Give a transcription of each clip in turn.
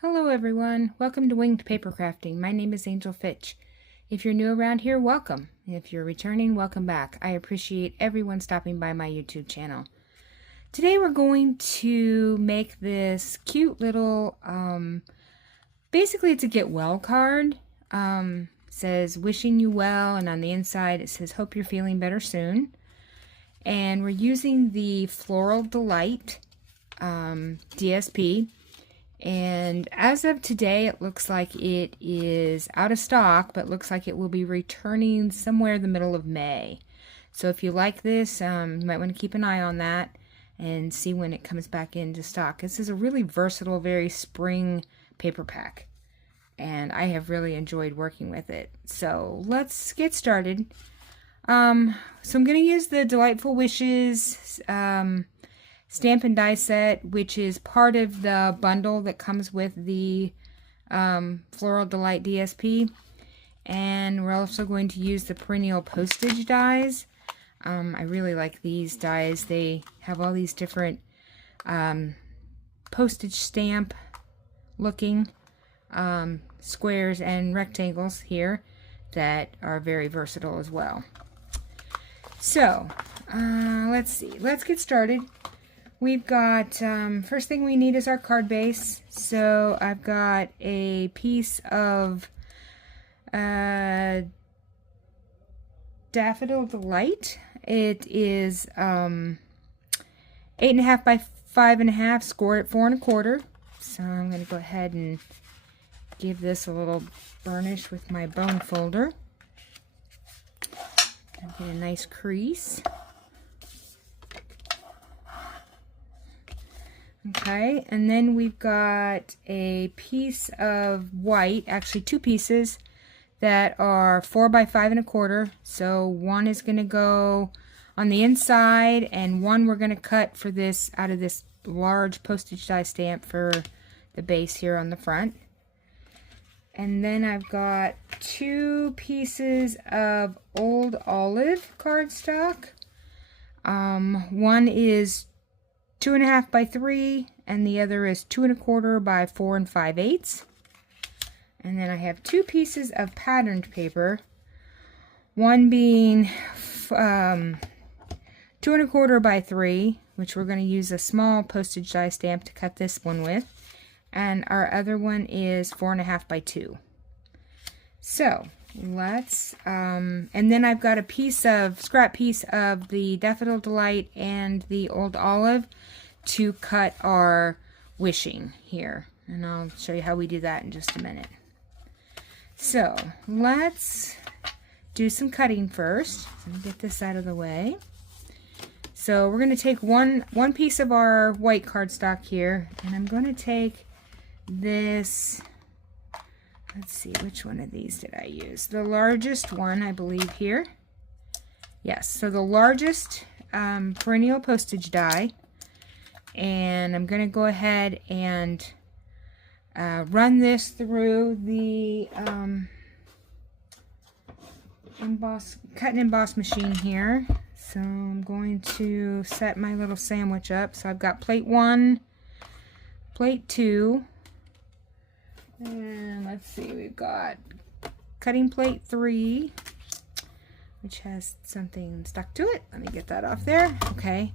Hello everyone, welcome to Winged Papercrafting. My name is Angel Fitch. If you're new around here, welcome. If you're returning, welcome back. I appreciate everyone stopping by my YouTube channel. Today we're going to make this cute little, basically it's a get well card. Says wishing you well, and on the inside it says hope you're feeling better soon. And we're using the Floral Delight DSP. And as of today, it looks like it is out of stock, but looks like it will be returning somewhere in the middle of May. So if you like this, you might want to keep an eye on that and see when it comes back into stock. This is a really versatile, very spring paper pack, and I have really enjoyed working with it. So let's get started. So I'm going to use the Delightful Wishes Stampin' Die set, which is part of the bundle that comes with the Floral Delight DSP. And we're also going to use the perennial postage dies. I really like these dies. They have all these different postage stamp looking squares and rectangles here that are very versatile as well. So let's see, let's get started. We've got, first thing we need is our card base. So I've got a piece of Daffodil Delight. It is 8.5 by 5.5, scored at 4 1/4. So I'm going to go ahead and give this a little burnish with my bone folder. Get a nice crease. Okay, and then we've got a piece of white, actually two pieces that are 4 by 5 1/4. So one is going to go on the inside, and one we're going to cut for this out of this large postage die stamp for the base here on the front. And then I've got two pieces of Old Olive cardstock. One is 2.5 by 3, and the other is 2 1/4 by 4 5/8. And then I have two pieces of patterned paper, one being 2 1/4 by 3, which we're going to use a small postage die stamp to cut this one with, and our other one is 4.5 by 2. So let's, and then I've got a scrap piece of the Daffodil Delight and the Old Olive to cut our wishing here. And I'll show you how we do that in just a minute. So let's do some cutting first. So let me get this out of the way. So we're going to take one piece of our white cardstock here, and I'm going to take this. Let's see, which one of these did I use? The largest one, I believe, here. Yes, so the largest perennial postage die. And I'm going to go ahead and run this through the cut and emboss machine here. So I'm going to set my little sandwich up. So I've got plate 1, plate 2. And let's see, we've got cutting plate 3, which has something stuck to it. Let me get that off there. Okay.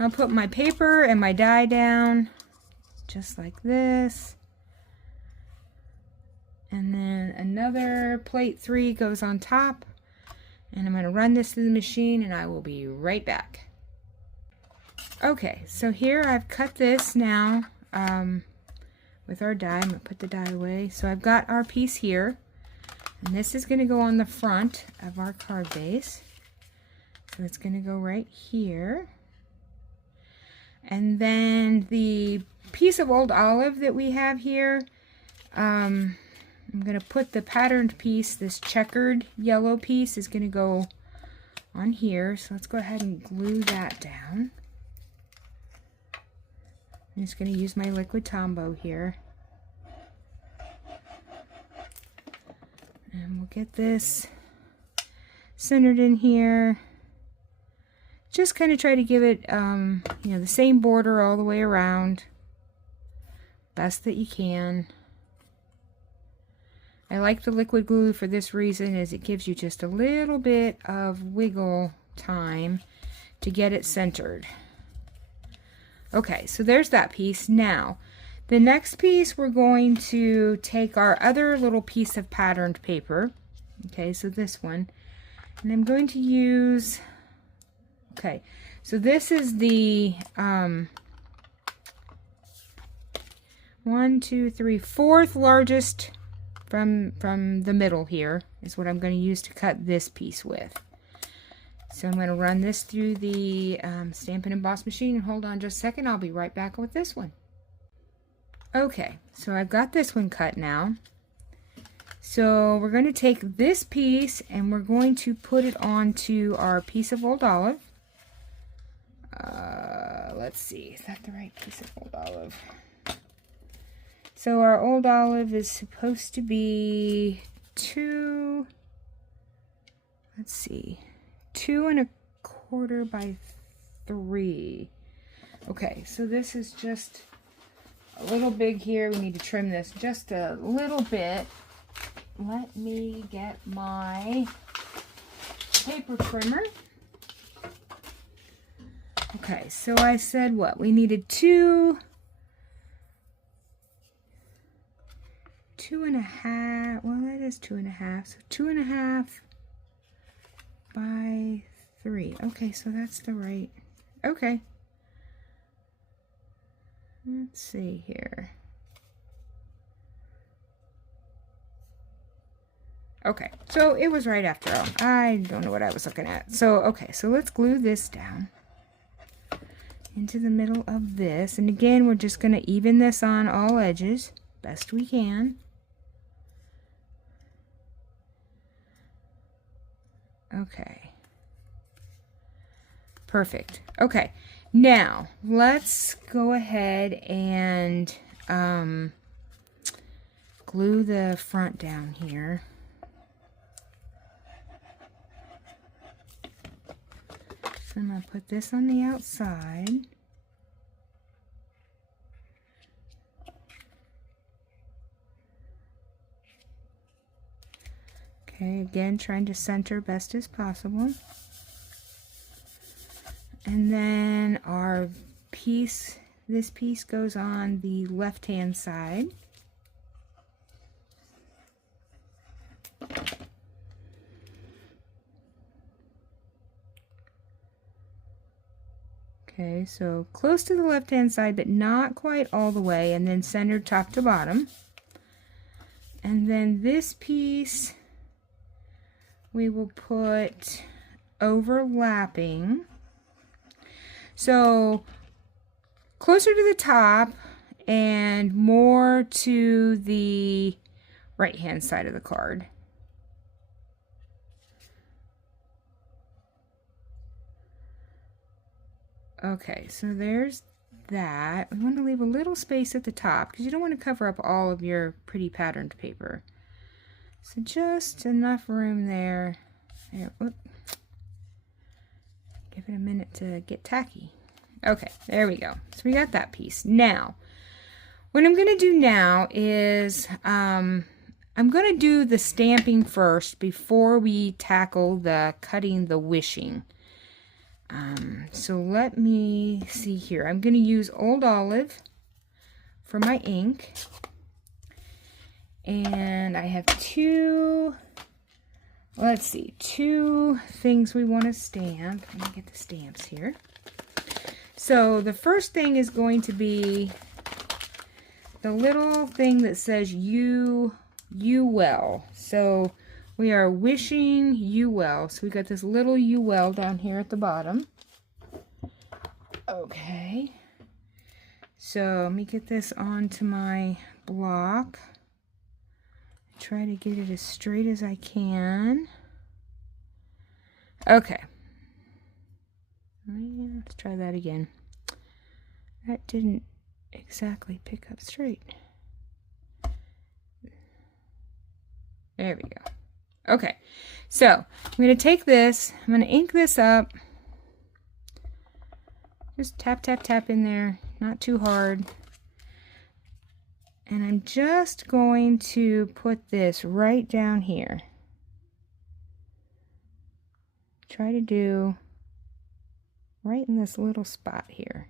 I'll put my paper and my die down, just like this. And then another plate 3 goes on top. And I'm going to run this through the machine, and I will be right back. Okay, so here I've cut this now. With our die, I'm going to put the die away. So I've got our piece here, and this is going to go on the front of our card base. So it's going to go right here. And then the piece of Old Olive that we have here, I'm going to put the patterned piece, this checkered yellow piece is going to go on here. So let's go ahead and glue that down. I'm just going to use my liquid Tombow here. And we'll get this centered in here. Just kind of try to give it, you know, the same border all the way around. best that you can. I like the liquid glue for this reason, is it gives you just a little bit of wiggle time to get it centered. Okay, so there's that piece. Now, the next piece, we're going to take our other little piece of patterned paper. Okay, so this one. And I'm going to use, okay, so this is the 4th largest from the middle here is what I'm going to use to cut this piece with. So I'm going to run this through the Stampin' Emboss machine, and hold on just a second, I'll be right back with this one. Okay, so I've got this one cut now. So we're going to take this piece and we're going to put it onto our piece of old olive. Let's see, is that the right piece of old olive? So our old olive is supposed to be 2 1/4 by 3. Okay, so this is just a little big here. We need to trim this just a little bit. Let me get my paper trimmer. Okay, so I said what? We needed 2 1/2. Well, that is 2 1/2. So 2 1/2 by 3. Okay, so that's the right. Okay. Let's see here. Okay, so it was right after all. I don't know what I was looking at. So, okay, so let's glue this down into the middle of this. And again, we're just going to even this on all edges best we can. Okay. Perfect. Okay. Now, let's go ahead and glue the front down here. So I'm going to put this on the outside. Okay, again, trying to center best as possible. And then our piece, this piece goes on the left-hand side. Okay, so close to the left-hand side, but not quite all the way, and then centered top to bottom. And then this piece we will put overlapping. So closer to the top and more to the right-hand side of the card. Okay, so there's that. We want to leave a little space at the top because you don't want to cover up all of your pretty patterned paper. So just enough room there. There, whoop. Give it a minute to get tacky. Okay, there we go. So we got that piece. Now, what I'm going to do now is I'm going to do the stamping first before we tackle the cutting the wishing. So let me see here. I'm going to use Old Olive for my ink. And I have two things we want to stamp. Let me get the stamps here. So the first thing is going to be the little thing that says you well. So we are wishing you well. So we got this little you well down here at the bottom. Okay. So let me get this onto my block. Try to get it as straight as I can. Okay. Let's try that again. That didn't exactly pick up straight. There we go. Okay, so I'm going to take this, I'm going to ink this up. Just tap, tap, tap in there, not too hard. And I'm just going to put this right down here. Try to do right in this little spot here.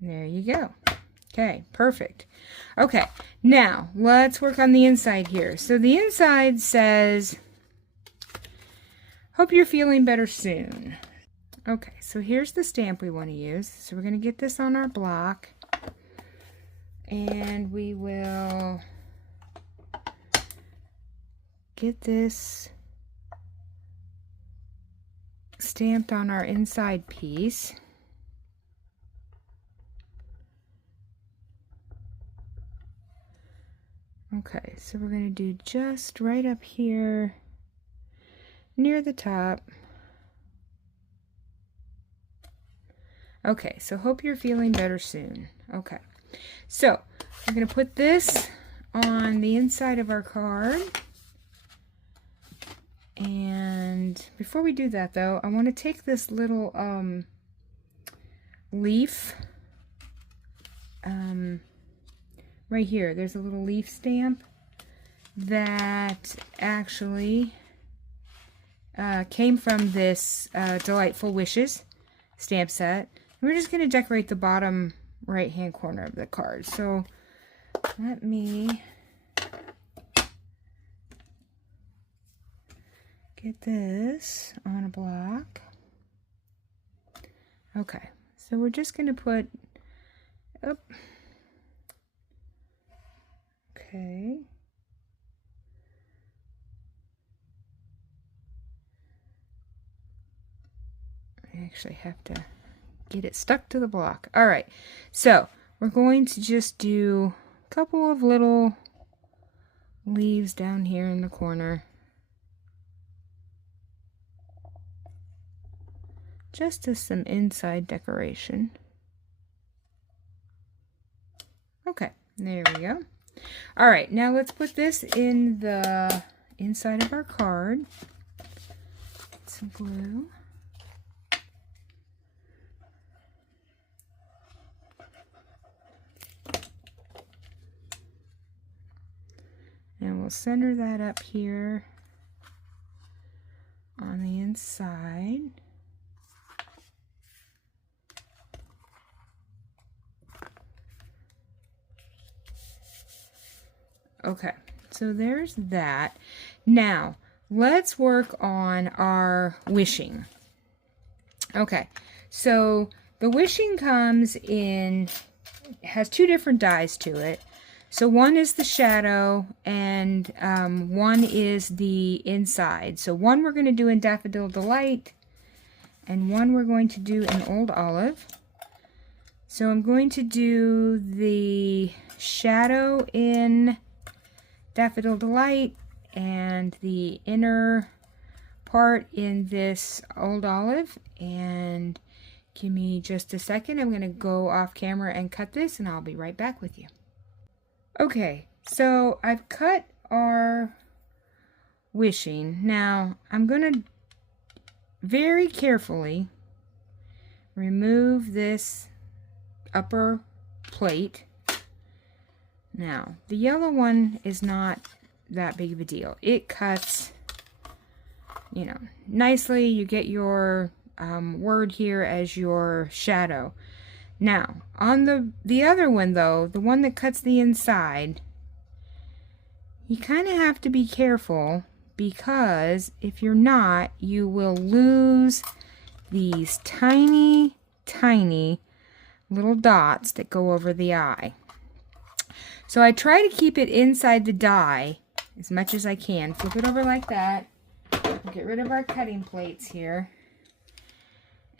There you go. Okay, perfect. Okay, now let's work on the inside here. So the inside says, hope you're feeling better soon. Okay, so here's the stamp we want to use. So we're going to get this on our block. And we will get this stamped on our inside piece. Okay, so we're going to do just right up here near the top. Okay, so hope you're feeling better soon. Okay, so we're going to put this on the inside of our card. And before we do that though, I want to take this little leaf right here. There's a little leaf stamp that actually came from this Delightful Wishes stamp set. And we're just going to decorate the bottom right hand corner of the card. So let me get this on a block. Okay, so we're just going to put up. Okay. I actually have to get it stuck to the block. All right, so we're going to just do a couple of little leaves down here in the corner. Just as some inside decoration. Okay, there we go. All right, now let's put this in the inside of our card. Get some glue. And we'll center that up here on the inside. Okay, so there's that. Now, let's work on our wishing. Okay, so the wishing comes in, has two different dies to it. So one is the shadow and one is the inside. So one we're going to do in Daffodil Delight and one we're going to do in Old Olive. So I'm going to do the shadow in Daffodil Delight and the inner part in this Old Olive. And give me just a second. I'm going to go off camera and cut this and I'll be right back with you. Okay, so I've cut our wishing. Now I'm going to very carefully remove this upper plate. Now, the yellow one is not that big of a deal. It cuts, you know, nicely. You get your word here as your shadow. Now, on the other one, though, the one that cuts the inside, you kind of have to be careful because if you're not, you will lose these tiny, tiny little dots that go over the eye. So I try to keep it inside the die as much as I can. Flip it over like that. Get rid of our cutting plates here.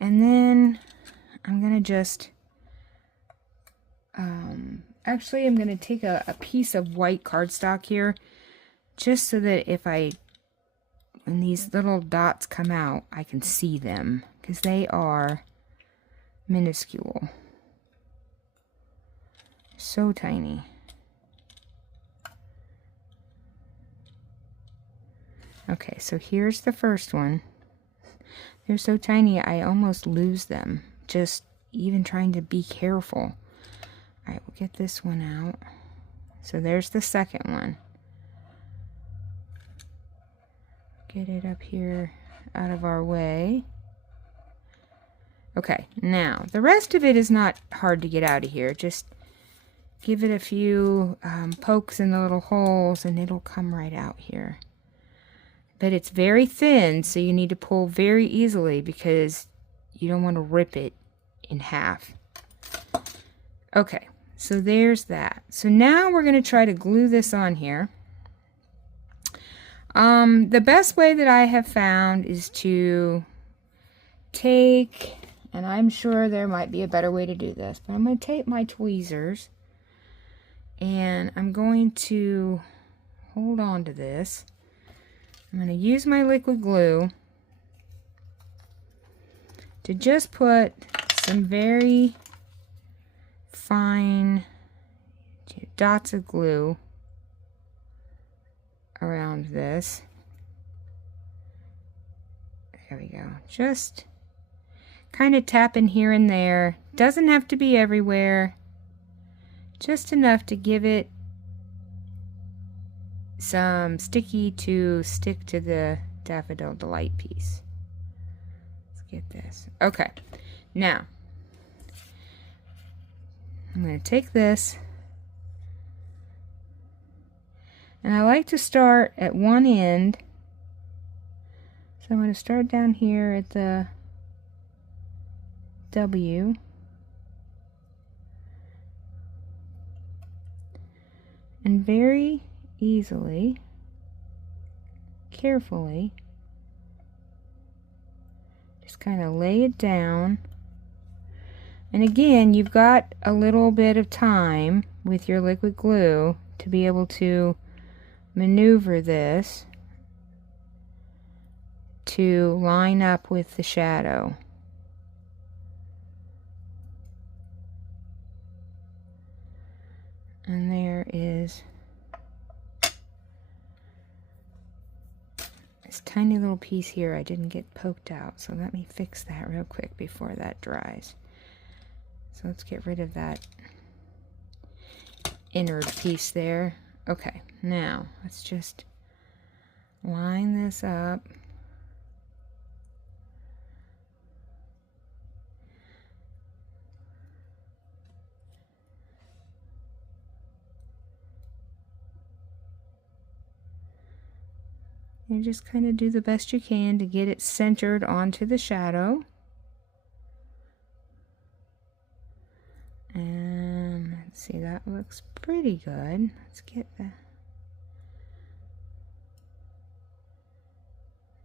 And then I'm going to just, actually I'm going to take a piece of white cardstock here, just so that when these little dots come out, I can see them, because they are minuscule. So tiny. Okay, so here's the first one. They're so tiny I almost lose them, just even trying to be careful. Alright, we'll get this one out. So there's the second one. Get it up here out of our way. Okay, now the rest of it is not hard to get out of here. Just give it a few pokes in the little holes and it'll come right out here. But it's very thin, so you need to pull very easily because you don't want to rip it in half. Okay, so there's that. So now we're going to try to glue this on here. The best way that I have found is to take, and I'm sure there might be a better way to do this, but I'm going to take my tweezers and I'm going to hold on to this. I'm going to use my liquid glue to just put some very fine dots of glue around this. There we go. Just kind of tapping here and there. Doesn't have to be everywhere. Just enough to give it some sticky to stick to the Daffodil Delight piece. Let's get this. Okay, now I'm going to take this, and I like to start at one end. So I'm going to start down here at the W. And very easily, carefully, just kind of lay it down. And again, you've got a little bit of time with your liquid glue to be able to maneuver this to line up with the shadow. And there is this tiny little piece here I didn't get poked out, so let me fix that real quick before that dries. So let's get rid of that innard piece there. Okay, now let's just line this up. You just kind of do the best you can to get it centered onto the shadow. And let's see, that looks pretty good. Let's get the...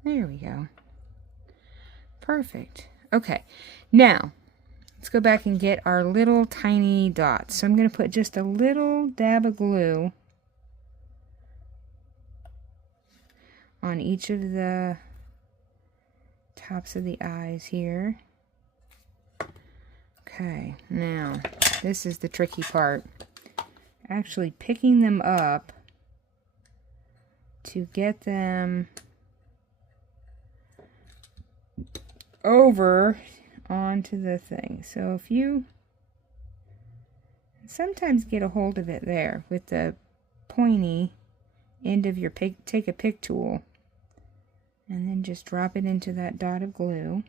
There we go. Perfect. Okay, now let's go back and get our little tiny dots. So I'm going to put just a little dab of glue on each of the tops of the eyes here. Okay, now this is the tricky part. Actually picking them up to get them over onto the thing. So if you sometimes get a hold of it there with the pointy end of your pick, take a pick tool and then just drop it into that dot of glue.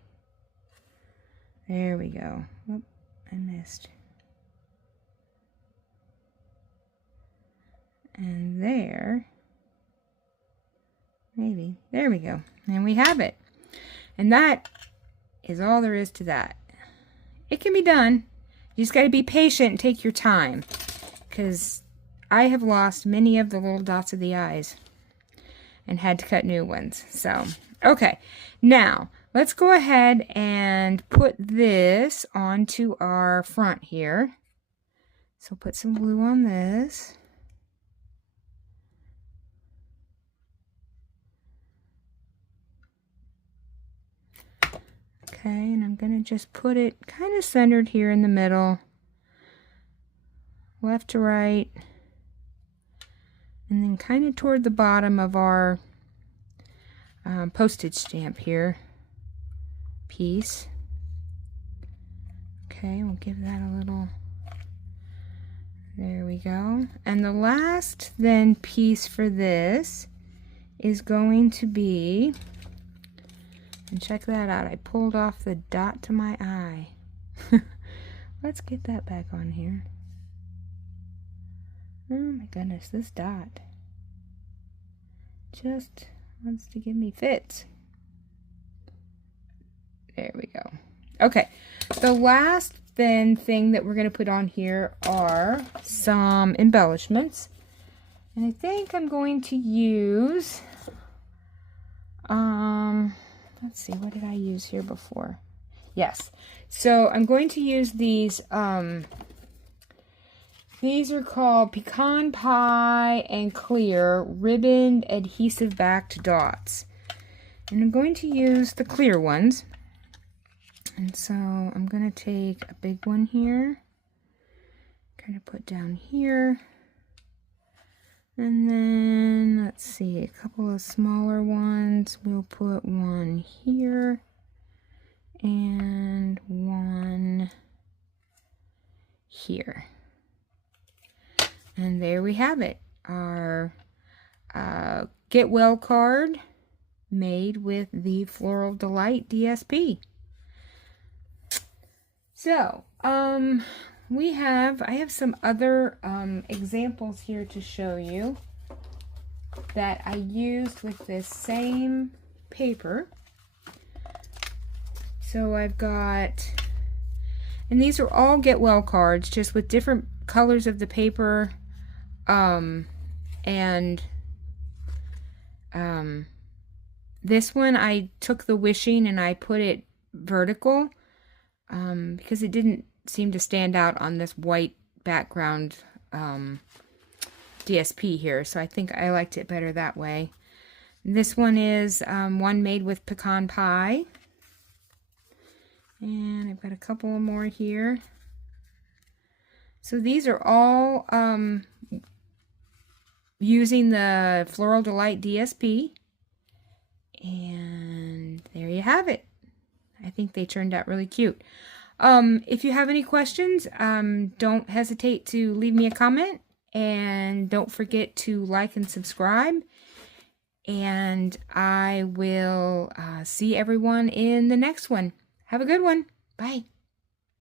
There we go. Oop, I missed. And there, maybe, there we go. And we have it. And that is all there is to that. It can be done. You just got to be patient and take your time, because I have lost many of the little dots of the eyes and had to cut new ones. So, okay, now let's go ahead and put this onto our front here. So put some glue on this. Okay, and I'm going to just put it kind of centered here in the middle, left to right, and then kind of toward the bottom of our postage stamp here piece. Okay, we'll give that a little There we go. And the last then piece for this is going to be, and check that out, I pulled off the dot to my eye. Let's get that back on here. Oh my goodness, this dot just wants to give me fits. There we go. Okay, the last then thing that we're going to put on here are some embellishments. And I think I'm going to use, let's see, what did I use here before? Yes, so I'm going to use these are called Pecan Pie and Clear Ribboned Adhesive Backed Dots. And I'm going to use the clear ones. And so I'm going to take a big one here, kind of put down here. And then, let's see, a couple of smaller ones. We'll put one here and one here. And there we have it, our Get Well card made with the Floral Delight DSP. So, I have some other examples here to show you that I used with this same paper. So I've got, and these are all Get Well cards, just with different colors of the paper, this one I took the wishing and I put it vertical, because it didn't seem to stand out on this white background DSP here, so I think I liked it better that way. This one is one made with pecan pie, and I've got a couple more here. So these are all using the Floral Delight DSP, and there you have it. I think they turned out really cute. If you have any questions, don't hesitate to leave me a comment, and don't forget to like and subscribe, and I will see everyone in the next one. Have a good one. Bye.